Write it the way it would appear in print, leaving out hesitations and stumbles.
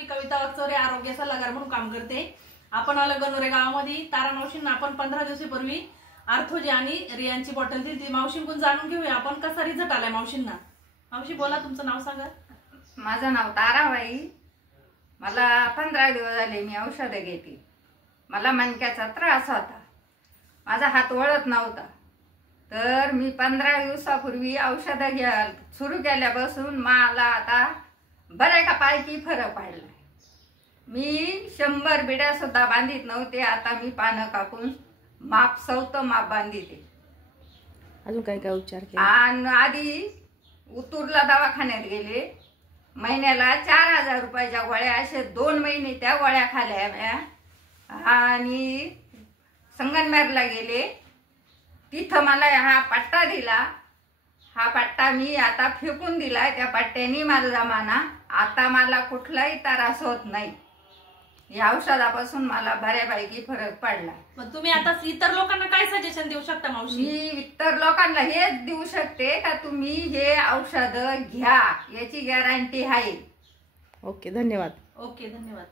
मी कविता वागचौरे आरोग्य सल्लागार म्हणून काम करते। आपण आलो गणोरे गावामध्ये। तारा मावशींना आपण 15 दिवसापूर्वी आर्थोजी आणि रियांची बॉटल दिली ती। मावशींकडून जाणून घेऊया आपण कसा रिझल्ट आलाय मावशींना। मावशी बोला, तुमचं नाव सांगा। माझं नाव ताराबाई। मला 15 दिवस झाले मी औषध घेते। मला मणक्याचा त्रास होता, माझा हात वळत नव्हता, तर मी 15 दिवसापूर्वी औषध घ्यायला सुरू केल्यापासून मला आता बऱ्यापैकी फरक पडला। मी 100 बिड्या सुद्धा बांधित नव्हते, आता मी पानं कापून माप सवतं माप बांधिते। अजून काय काय उपचार केले? आणि आधी उतूरला दवाखान्यात गेले, महिन्याला 4000 रुपयाच्या गोळ्या, असे 2 महिने त्या गोळ्या खाल्ल्या। आणि संगमनेरला गेले, तिथं मला हा पट्टा दिला। हा पट्टा मी आता फेकून दिला, त्या पट्ट्याने माझा जमाना। आता मला कुठलाही त्रास होत नाही। या औषधापासून मला बऱ्यापैकी फरक पडला। मग तुम्ही आता इतर लोकांना काय सजेशन देऊ शकता मावशी? मी इतर लोकांना हेच देऊ शकते का तुम्ही हे औषध घ्या, याची गॅरंटी आहे। ओके, धन्यवाद। ओके, धन्यवाद।